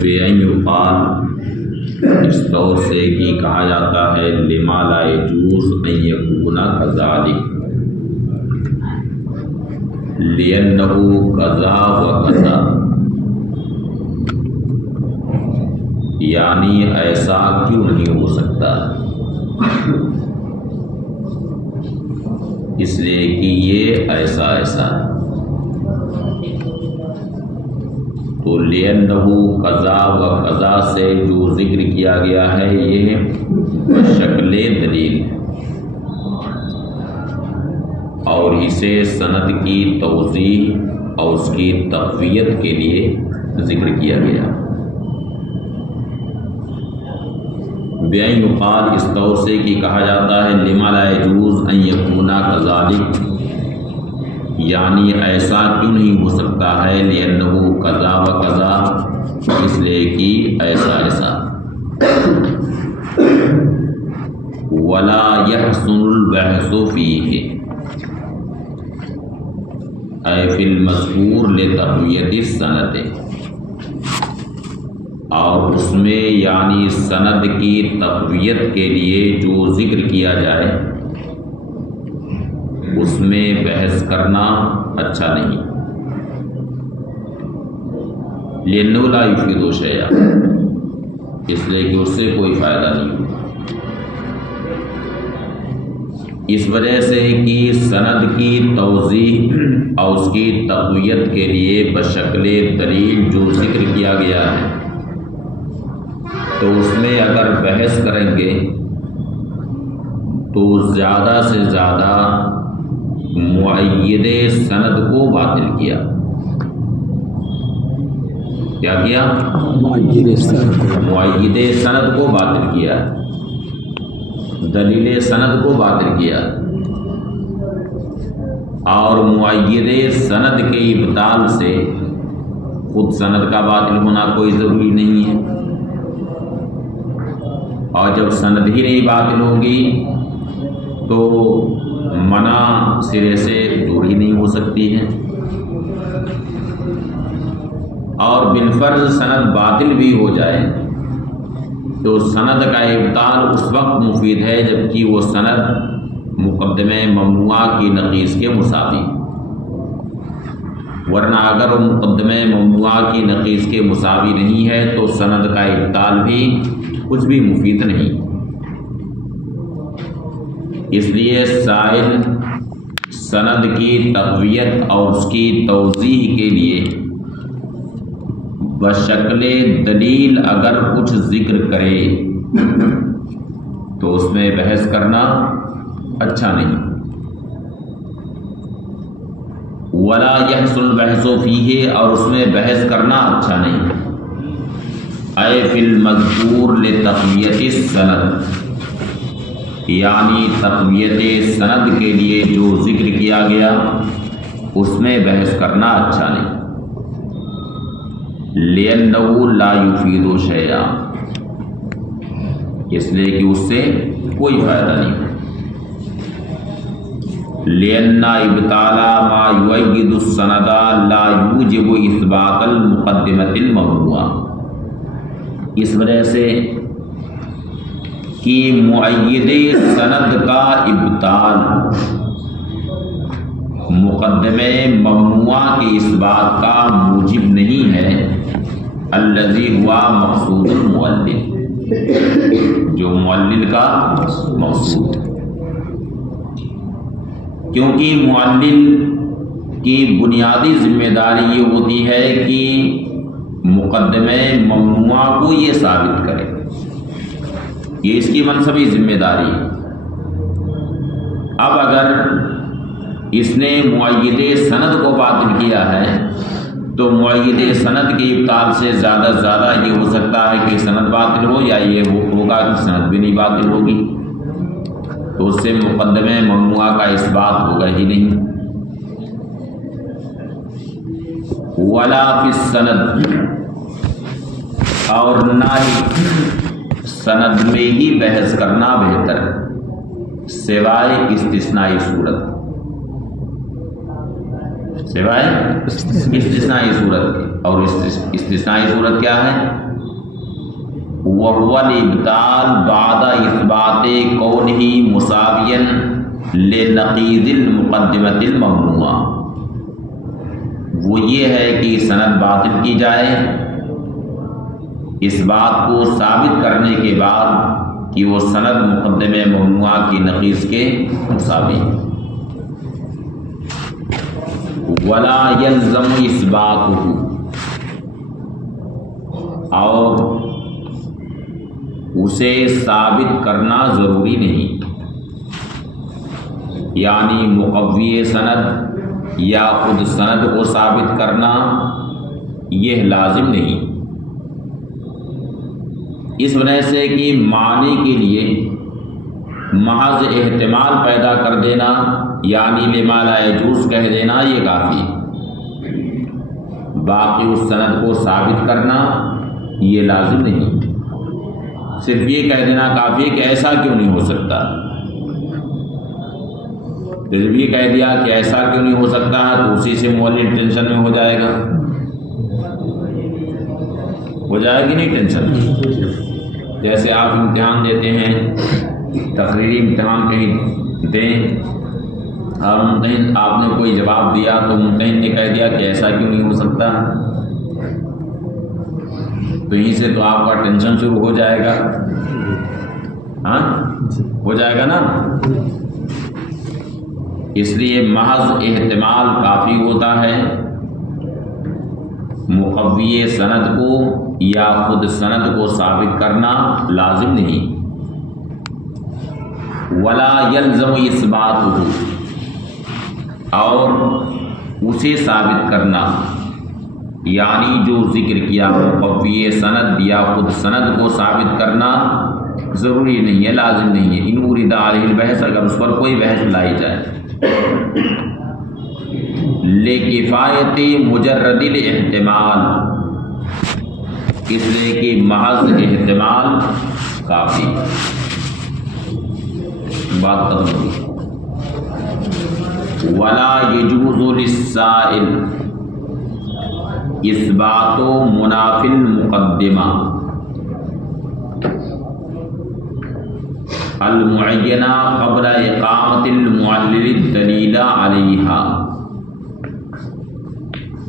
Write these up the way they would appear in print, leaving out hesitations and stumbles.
بِأَنْ يُقَالَ اس طور سے کہ کہا جاتا ہے لما لا يجوز ان يكون كذلك لأنه كذا وكذا، یعنی ایسا کیوں نہیں ہو سکتا، اس لیے کہ یہ ایسا ایسا ہے۔ تو لأنه قضا و قضا سے جو ذکر کیا گیا ہے یہ بشکل دلیل ہے، اور اسے سند کی توضیح اور اس کی تقویت کے لیے ذکر کیا گیا۔ بِأَنْ يُقَالَ اس طور سے کہ کہا جاتا ہے لما لا يجوز ان يكون كذلك، یعنی ایسا کیوں نہیں ہو سکتا ہے، لأنه قضا و قضا، اس لیے کہ ایسا ایسا۔ ولا يحسن البحث فيه اے فی المذکور لتقویت السند، اور اس میں یعنی سند کی تقویت کے لیے جو ذکر کیا جائے اس میں بحث کرنا اچھا نہیں، لأنه لا يفيد شيئا، اس لیے کہ اس سے کوئی فائدہ نہیں ہوگا، اس وجہ سے کہ سند کی توضیح اور اس کی تقویت کے لیے بشکل دلیل جو ذکر کیا گیا ہے، تو اس میں اگر بحث کریں گے تو زیادہ سے زیادہ مؤید سند کو باطل کیا۔ کیا کیا؟ مؤید سند کو باطل کیا، دلیل سند کو باطل کیا، اور مؤید سند کے ابطال سے خود سند کا باطل ہونا کوئی ضروری نہیں ہے، اور جب سند ہی نہیں باطل ہوگی تو منع سرے سے دور ہی نہیں ہو سکتی ہے، اور بالفرض سند باطل بھی ہو جائے تو سند کا ابطال اس وقت مفید ہے جبکہ وہ سند مقدمہ ممنوعہ کی نقیص کے مساوی، ورنہ اگر وہ مقدمہ ممنوعہ کی نقیص کے مساوی نہیں ہے تو سند کا ابطال بھی کچھ بھی مفید نہیں۔ اس لیے سائل سند کی تقویت اور اس کی توضیح کے لیے بشکل دلیل اگر کچھ ذکر کرے تو اس میں بحث کرنا اچھا نہیں۔ ولا يحسن البحث فيه، اور اس میں بحث کرنا اچھا نہیں، اے فی المذکور لتقویت السند، یعنی تقویت سند کے لیے جو ذکر کیا گیا اس میں بحث کرنا اچھا نہیں، لأنه لا يفيد شيئا، اس لیے کہ اس سے کوئی فائدہ نہیں، لأن ابطال ما يؤيد السند لا يوجب اثبات المقدمة الممنوعة، اس وجہ سے کہ مؤید سند کا ابطال مقدمہ ممنوعہ کے اس بات کا موجب نہیں ہے، الذی ہوا مقصود المعلل، جو معلل کا مقصود ہے، کیونکہ معلل کی بنیادی ذمہ داری یہ ہوتی ہے کہ مقدمہ ممنوعہ کو یہ ثابت کرے، یہ اس کی منصبی ذمہ داری ہے۔ اب اگر اس نے مؤید سند کو باطل کیا ہے تو مؤید سند کے ابطال سے زیادہ سے زیادہ یہ ہو سکتا ہے کہ سند باطل ہو، یا یہ ہوگا کہ سند بھی نہیں باطل ہوگی، تو اس سے مقدمہ ممنوعہ کا اس بات ہوگا ہی نہیں۔ ولا فی السند، اور نہ ہی سند میں ہی بحث کرنا بہتر سوائے استثنائی صورت، سوائے استثنائی صورت کے. اور استثنائی صورت کیا ہے؟ وَهُوَ الْإِبْطَالُ بَعْدَ إِثْبَاتِ كَوْنِهِ مُسَاوِيًا لِنَقِيضِ الْمُقَدِّمَةِ الْمَمْنُوعَةِ. وہ یہ ہے کہ سند باطل کی جائے اس بات کو ثابت کرنے کے بعد کہ وہ سند مقدمہ ممنوعہ کی نقیض کے مساوی. ولا يلزم اثباتہ، اور اسے ثابت کرنا ضروری نہیں، یعنی مقوی سند یا خود سند کو ثابت کرنا یہ لازم نہیں. اس وجہ سے کہ معنی کے لیے محض احتمال پیدا کر دینا یعنی لما لا یجوز کہہ دینا یہ کافی ہے، باقی اس سند کو ثابت کرنا یہ لازم نہیں. صرف یہ کہہ دینا کافی ہے کہ ایسا کیوں نہیں ہو سکتا. صرف یہ کہہ دیا کہ ایسا کیوں نہیں ہو سکتا تو اسی سے مولد ٹینشن میں ہو جائے گا. ہو جائے گی نہیں ٹینشن؟ جیسے آپ امتحان دیتے ہیں، تقریری امتحان کہیں دیں اور ممتحن آپ نے کوئی جواب دیا تو ممتحن نے کہہ دیا کہ ایسا کیوں نہیں ہو سکتا، تو یہیں سے تو آپ کا ٹینشن شروع ہو جائے گا. ہاں ہو جائے گا نا. اس لیے محض احتمال کافی ہوتا ہے، مقوی سند کو یا خود سند کو ثابت کرنا لازم نہیں. ولا یلزم اثباتہ، اور اسے ثابت کرنا یعنی جو ذکر کیا مقوی سند یا خود سند کو ثابت کرنا ضروری نہیں ہے، لازم نہیں ہے. ان ارید علیہ البحث، اگر اس پر کوئی بحث لائی جائے. لکفایت مجرد الاحتمال، اس لیے کہ محض احتمال کافی. بات ختم ہوئی. ولا یجوز للسائل اثبات منافی المقدمہ المعینہ قبل اقامت المعلل الدلیل علیہا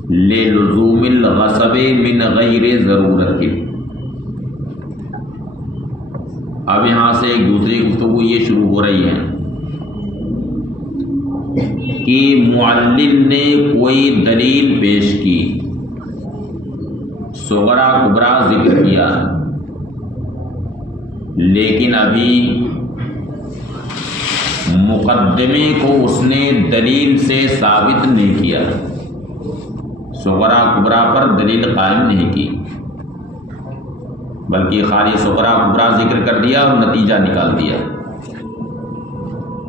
للزوم الغصب من غیر ضرورت. اب یہاں سے ایک دوسری گفتگو یہ شروع ہو رہی ہے کہ معلل نے کوئی دلیل پیش کی، صغرا کبرا ذکر کیا، لیکن ابھی مقدمے کو اس نے دلیل سے ثابت نہیں کیا، صغرا کبرا پر دلیل قائم نہیں کی، بلکہ خالی صغرا کبرا ذکر کر دیا اور نتیجہ نکال دیا.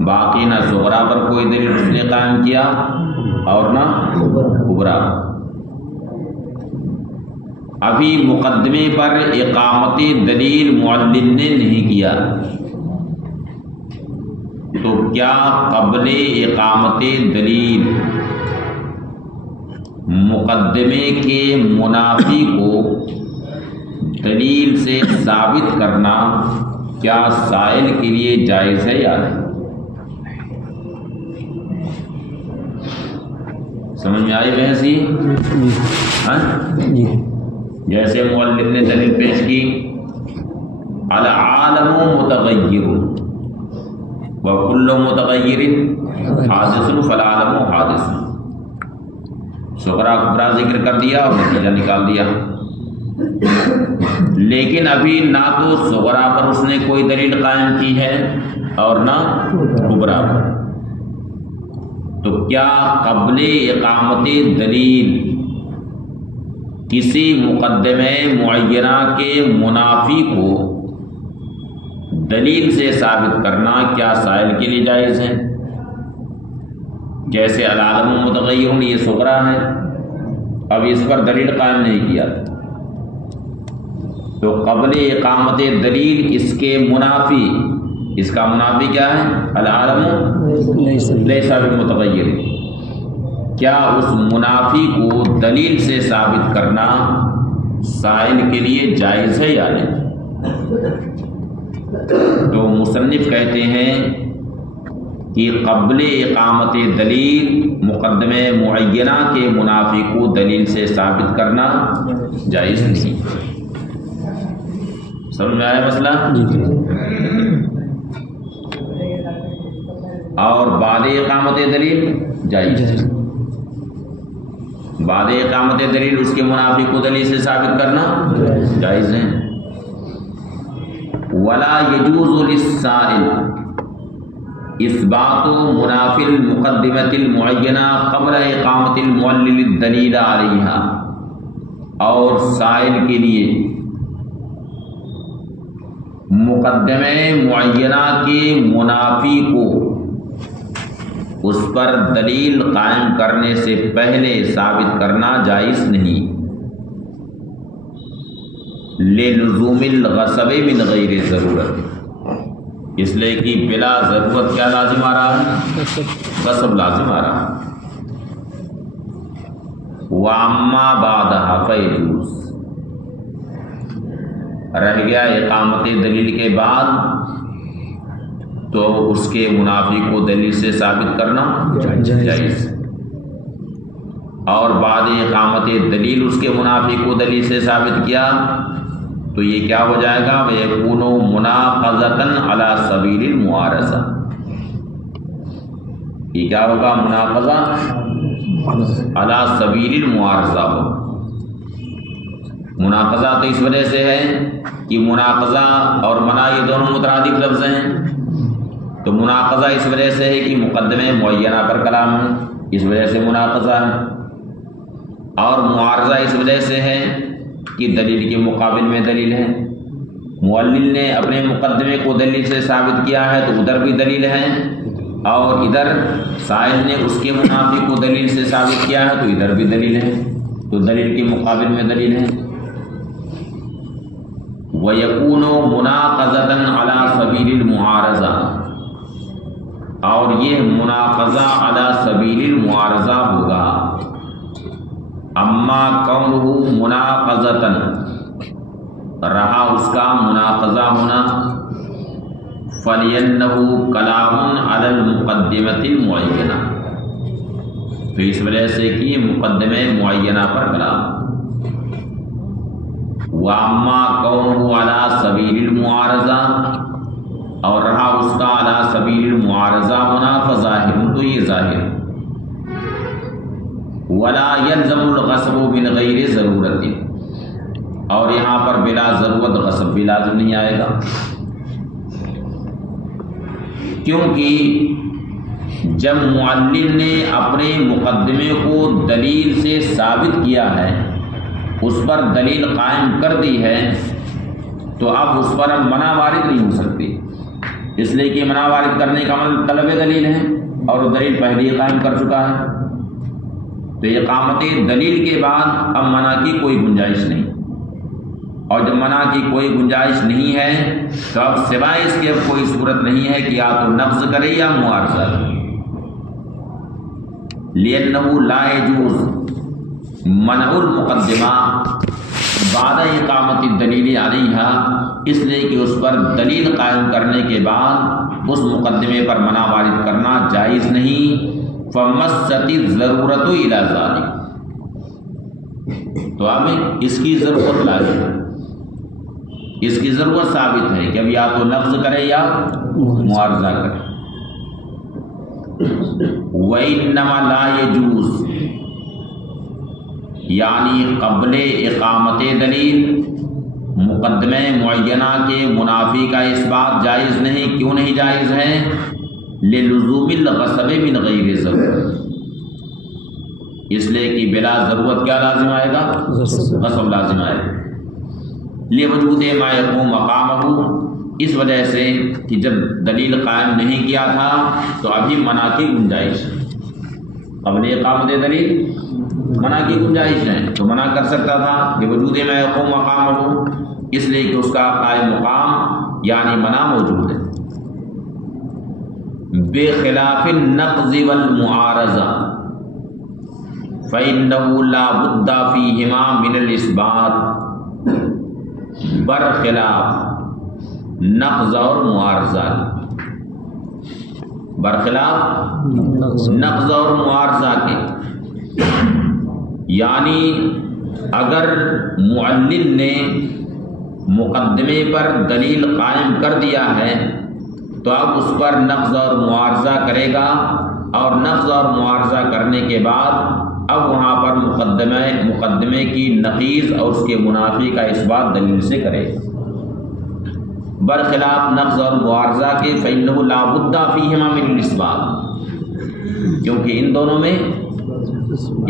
باقی نہ صغرا پر کوئی دلیل اس نے قائم کیا اور نہ کبرا. ابھی مقدمے پر اقامت دلیل معلل نے نہیں کیا، تو کیا قبل اقامت دلیل مقدمے کے منافی کو دلیل سے ثابت کرنا کیا سائل کے لیے جائز ہے یا نہیں؟ سمجھ میں آئی بحث یہ؟ جیسے مؤلف نے دلیل پیش کی العالم متغیر وکل متغیر حادث فالعالم حادث، صغرا کبرا ذکر کر دیا اور نتیجہ نکال دیا. لیکن ابھی نہ تو صغرا پر اس نے کوئی دلیل قائم کی ہے اور نہ کبرا پر، تو کیا قبل اقامت دلیل کسی مقدمے معینہ کے منافی کو دلیل سے ثابت کرنا کیا سائل کے لیے جائز ہے؟ جیسے العالم متغیر یہ صغرا ہے، اب اس پر دلیل قائم نہیں کیا، تو قبل اقامت دلیل اس کے منافی، اس کا منافی کیا ہے؟ العالم لیس بمتغیر، کیا اس منافی کو دلیل سے ثابت کرنا سائل کے لیے جائز ہے یا نہیں؟ تو مصنف کہتے ہیں کہ قبل اقامت دلیل مقدمہ معینہ کے منافی کو دلیل سے ثابت کرنا جائز نہیں۔ سمجھ میں آیا مسئلہ؟ اور بعد اقامت دلیل جائز، بعد اقامت دلیل اس کے منافی کو دلیل سے ثابت کرنا جائز ہے۔ ولا يجوز للسائل اثبات منافی المقدمۃ المعینہ قبل اقامت المعلل الدلیل علیہا، اور سائل کے لیے مقدمہ معینہ کے منافی کو اس پر دلیل قائم کرنے سے پہلے ثابت کرنا جائز نہیں، للزوم الغصب من غیر ضرورت، اس لیے کہ بلا ضرورت کیا لازم آ رہا ہے؟ غصب لازم آ رہا ہے۔ وَأَمَّا بَعْدَهَا فَيَجُوزُ، رہ گیا اقامت دلیل کے بعد تو اس کے منافی کو دلیل سے ثابت کرنا جائز، اور بعد اقامت دلیل اس کے منافی کو دلیل سے ثابت کیا تو یہ کیا ہو جائے گا؟ وَيَكُونُ مُنَاقَضَةً عَلَى سَبِيلِ الْمُعَارَضَةِ، یہ کیا ہوگا؟ مناقضہ علی سبیل المعارضہ ہو۔ مناقضہ تو اس وجہ سے ہے کہ مناقضہ اور منع یہ دونوں مترادف لفظ ہیں، تو مناقضہ اس وجہ سے ہے کہ مقدمہ معینہ پر کلام ہے، اس وجہ سے مناقضہ ہے، اور معارضہ اس وجہ سے ہے کہ دلیل کے مقابل میں دلیل ہے، معلل نے اپنے مقدمے کو دلیل سے ثابت کیا ہے تو ادھر بھی دلیل ہے، اور ادھر سائل نے اس کے منافی کو دلیل سے ثابت کیا ہے تو ادھر بھی دلیل ہے، تو دلیل کے مقابل میں دلیل ہے۔ وَيَكُونُ مُنَاقَضَةً عَلَى سَبِيلِ الْمُعَارَضَةِ، اور یہ مناقضہ علی سبیل المعارضہ ہوگا۔ اما کونہ مناقضۃً، رہا اس کا مناقضہ ہونا، فَلِأَنَّهُ كَلَامٌ عَلَى الْمُقَدِّمَةِ الْمُعَيَّنَةِ، تو اس وجہ سے کہ یہ مقدمہ معینہ پر کلام۔ وَأَمَّا كَوْنُهُ عَلَى سَبِيلِ الْمُعَارَضَةِ، اور رہا اس کا علی سبیل المعارضہ ہونا، فظاہر، تو یہ ظاہر۔ ولا يلزم الغصب من غیر ضرورت، اور یہاں پر بلا ضرورت غصب بھی لازم نہیں آئے گا، کیونکہ جب معلل نے اپنے مقدمے کو دلیل سے ثابت کیا ہے، اس پر دلیل قائم کر دی ہے، تو اب اس پر منع وارد نہیں ہو سکتی، اس لیے کہ منع وارد کرنے کا عمل طلب دلیل ہے، اور وہ دلیل پہلے ہی قائم کر چکا ہے، تو اقامت دلیل کے بعد اب منع کی کوئی گنجائش نہیں، اور جب منع کی کوئی گنجائش نہیں ہے تو اب سوائے اس کے کوئی صورت نہیں ہے کہ یا تو نقض کرے یا معارضہ کرے۔ لِأَنَّهُ لَا يَجُوزُ منع المقدمہ بعد اقامت الدلیل علیہا، اس لیے کہ اس پر دلیل قائم کرنے کے بعد اس مقدمے پر منع وارد کرنا جائز نہیں۔ فَمَسَّتِ الضَّرُورَةُ إِلَى ذَلِكَ، تو اب اس کی ضرورت لازم ہے، اس کی ضرورت ثابت ہے کہ اب یا تو نقض کرے یا معارضہ کرے۔ وَإِنَّمَا لَا يَجُوزُ، یعنی قبل اقامت دلیل مقدمہ معینہ کے منافی کا اس بات جائز نہیں۔ کیوں نہیں جائز ہے؟ للزوم الغصب من غیر ضرورت، اس لیے کہ بلا ضرورت کیا لازم آئے گا؟ غصب لازم آئے گا۔ لوجود ما یقوم مقامہ، اس وجہ سے کہ جب دلیل قائم نہیں کیا تھا تو ابھی منع کی گنجائش، قبل اقامت دلیل منع کی گنجائش ہے تو منع کر سکتا تھا، لوجود ما یقوم مقامہ، اس لیے کہ اس کا قائم مقام یعنی منع موجود ہے۔ بخلاف النقض والمعارضہ، فَإِنَّهُ لَا بُدَّ فِيهِمَا مِنَ الْإِثْبَاتِ، برخلاف نقض اور معارضہ، برخلاف نقض اور معارضہ کے، یعنی اگر معلل نے مقدمے پر دلیل قائم کر دیا ہے تو اب اس پر نقض اور معارضہ کرے گا، اور نقض اور معارضہ کرنے کے بعد اب وہاں پر مقدمے کی نقیض اور اس کے منافی کا اثبات دلیل سے کرے گا، برخلاف نقض اور معارضہ کے فإنه لا بد فیہما من الإثبات، کیونکہ ان دونوں میں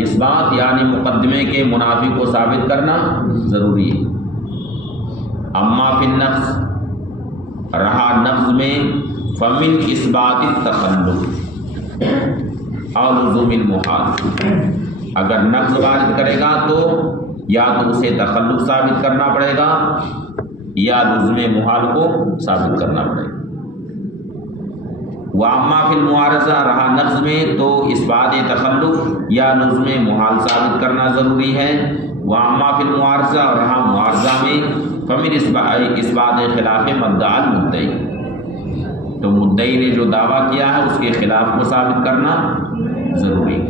اثبات یعنی مقدمے کے منافی کو ثابت کرنا ضروری ہے۔ اما فی النقض، رہا نقض میں، فمن اثبات التخلف اور لزوم المحال، اگر نقض وارد کرے گا تو یا تو اسے تخلف ثابت کرنا پڑے گا یا لزوم محال کو ثابت کرنا پڑے گا۔ واما فی المعارضہ، رہا نقض میں تو اثبات تخلف یا لزوم محال ثابت کرنا ضروری ہے۔ واما فی المعارضہ، اور رہا معارضہ میں، فمن اثبات خلاف مدعی المدعی، تو مدعی نے جو دعویٰ کیا ہے اس کے خلاف کو ثابت کرنا ضروری ہے۔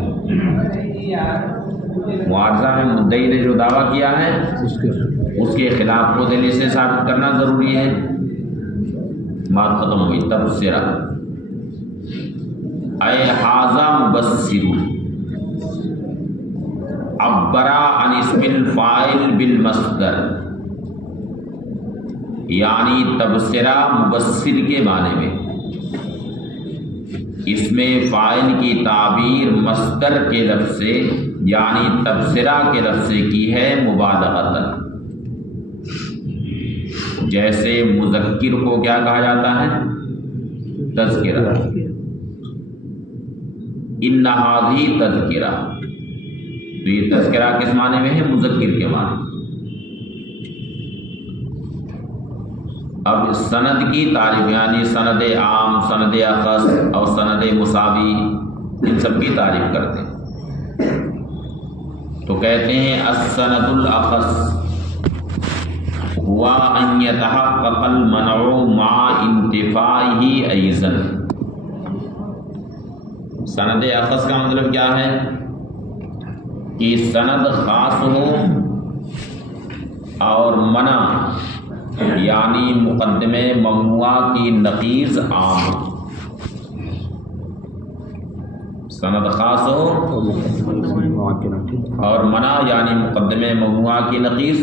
معارضہ میں مدعی نے جو دعویٰ کیا ہے اس کے خلاف کو دلیل سے ثابت کرنا ضروری ہے۔ بات ختم ہوئی۔ تبصرہ، اے ھذا مبصر، عبرا عن اسم الفاعل بالمصدر، یعنی تبصرہ مبصر کے معنی میں اس میں فاعل کی تعبیر مصدر کے لفظ سے یعنی تبصرہ کے لفظ سے کی ہے مبالغۃ، جیسے مذکر کو کیا کہا جاتا ہے؟ تذکرہ، ان ھذہ تذکرہ، تو یہ تذکرہ کس معنی میں ہے؟ مذکر کے معنی۔ اب سند کی تعریف یعنی سند عام، سند اخص اور سند مساوی، ان سب کی تعریف کرتے ہیں تو کہتے ہیں السند الاخص ہوا ان یتحقق المنع مع انتفائه ایضا۔ سند اخص کا مطلب کیا ہے؟ کہ سند خاص ہو اور منع یعنی مقدمے ممنوع کی نقیض عام، سند خاص ہو اور منع یعنی مقدمے ممنوع کی نقیض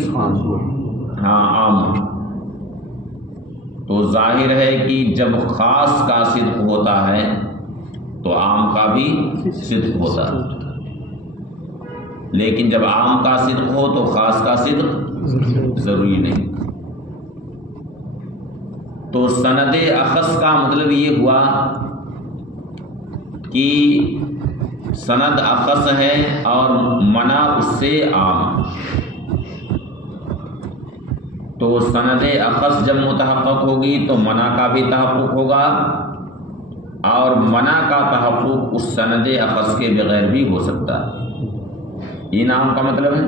عام، تو ظاہر ہے کہ جب خاص کا صدق ہوتا ہے تو عام کا بھی صدق ہوتا ہے، لیکن جب عام کا صدق ہو تو خاص کا صدق ضروری نہیں۔ تو سند اخص کا مطلب یہ ہوا کہ سند اخص ہے اور منع اس سے عام، تو سند اخص جب متحقق ہوگی تو منع کا بھی تحقق ہوگا، اور منع کا تحقق اس سند اخص کے بغیر بھی ہو سکتا ہے۔ یہ نام کا مطلب ہے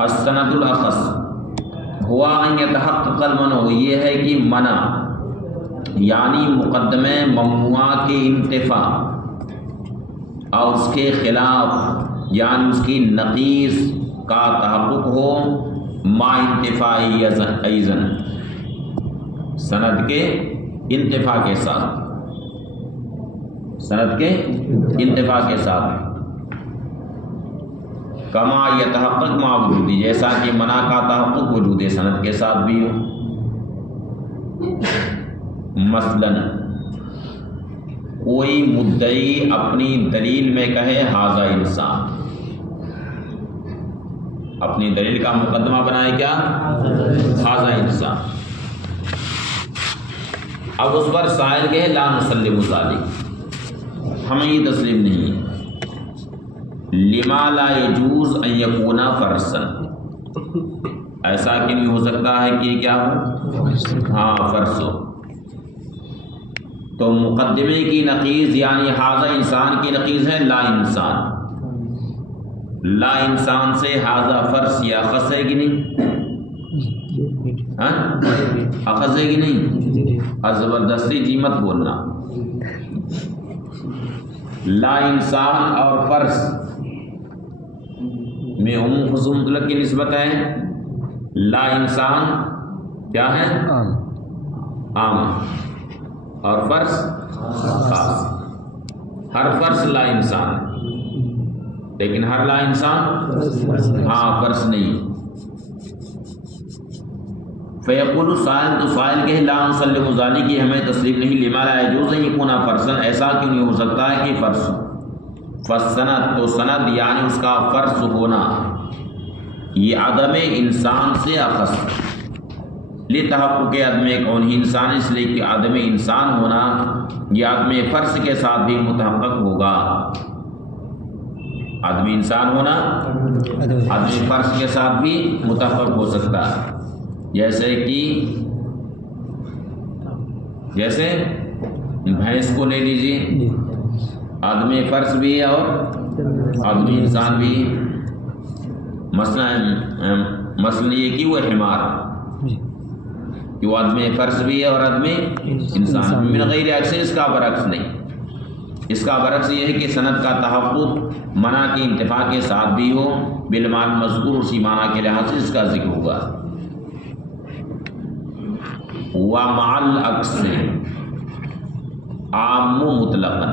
السند الاخص ہوا ان یتحقق المنع، یہ ہے کہ منع یعنی مقدمے ممنوع کے انتفاع اور اس کے خلاف یعنی اس کی نقیض کا تحقق ہو ما انتفاعی ایضاً، سند کے انتفاع کے ساتھ، سند کے انتفاع کے ساتھ، کما یتحقق مع وجودی، جیسا کہ منع کا تحقق وجود سند کے ساتھ بھی ہو۔ مثلاً کوئی مدعی اپنی دلیل میں کہے ھذا انسان، اپنی دلیل کا مقدمہ بنائے کیا؟ ھذا انسان، اب اس پر سائل کہے لا نسلم ذلک، ہمیں یہ تسلیم نہیں ہے، لما لا يجوز ان يكون فرسا، ایسا کہ نہیں ہو سکتا ہے کہ کیا ہو؟ ہاں فرس ہو، تو مقدمے کی نقیض یعنی ھذا انسان کی نقیض ہے لا انسان. لا انسان سے ھذا فرض یا اخذ ہے کہ نہیں؟ اخذ ہے کہ نہیں؟ اور زبردستی جی مت بولنا. لا انسان اور فرض میں عموم خصوص مطلق کی نسبت ہے. لا انسان کیا ہے؟ عام. اور فرض خاص. ہر فرض لا انسان لیکن ہر لا انسان فرض نہیں. فیقول سائل تو سائل کہ لا نسلم ذلک کی ہمیں تسلیم نہیں. لما لا يجوز ان يكون فرضا ایسا کیوں نہیں ہو سکتا ہے کہ فرض. فالسند تو سند یعنی اس کا فرض ہونا یہ عدم انسان سے اخص لتحقق عدم کون انسان اس لیے کہ عدم انسان ہونا یہ عدم فرض کے ساتھ بھی متحقق ہوگا. عدم انسان ہونا عدم فرض کے ساتھ بھی متحقق ہو سکتا ہے. جیسے بھینس کو لے لیجیے آدم فرض بھی ہے اور آدمی انسان بھی. مثلا یہ کہ وہ حمار کہ وہ آدمی فرض بھی ہے اور آدمی انسان بھی. من غیر عکس اس کا برعکس نہیں. اس کا برعکس یہ ہے کہ سند کا تحقق منع کے انتفاع کے ساتھ بھی ہو بالمعنی مذکور اسی معنی کے لحاظ سے اس کا ذکر ہوگا. ومع العکس عام مطلقاً